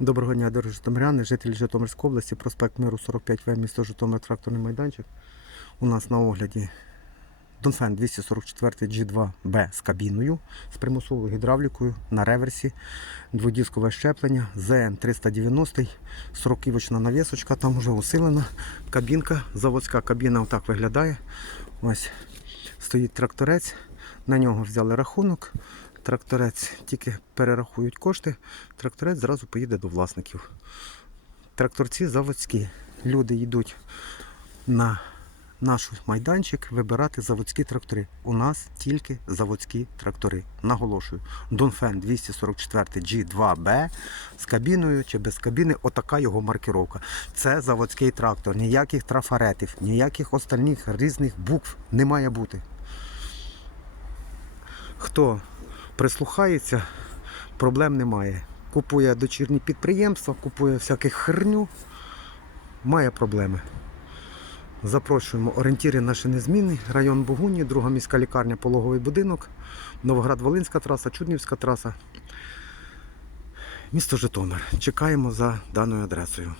Доброго дня, дорогі житомиряни, жителі Житомирської області, проспект Миру 45В, місто Житомир, тракторний майданчик. У нас на огляді Донфен 244 G2B з кабіною, з примусовою гідравлікою на реверсі, дводіскове щеплення, ЗН 390, сороківочна навісочка, там вже усилена кабінка, заводська кабіна отак виглядає. Ось стоїть тракторець, на нього взяли рахунок. Тракторець тільки перерахують кошти, тракторець зразу поїде до власників. Тракторці заводські. Люди йдуть на наш майданчик вибирати заводські трактори. У нас тільки заводські трактори. Наголошую. Донфен 244 G2B з кабіною чи без кабіни. Отака його маркировка. Це заводський трактор. Ніяких трафаретів, ніяких остальних різних букв не має бути. Хто прислухається, проблем немає. Купує дочірні підприємства, купує всяку херню, має проблеми. Запрошуємо. Орієнтіри наші незмінні. Район Богуні, друга міська лікарня, пологовий будинок, Новоград-Волинська траса, Чуднівська траса. Місто Житомир. Чекаємо за даною адресою.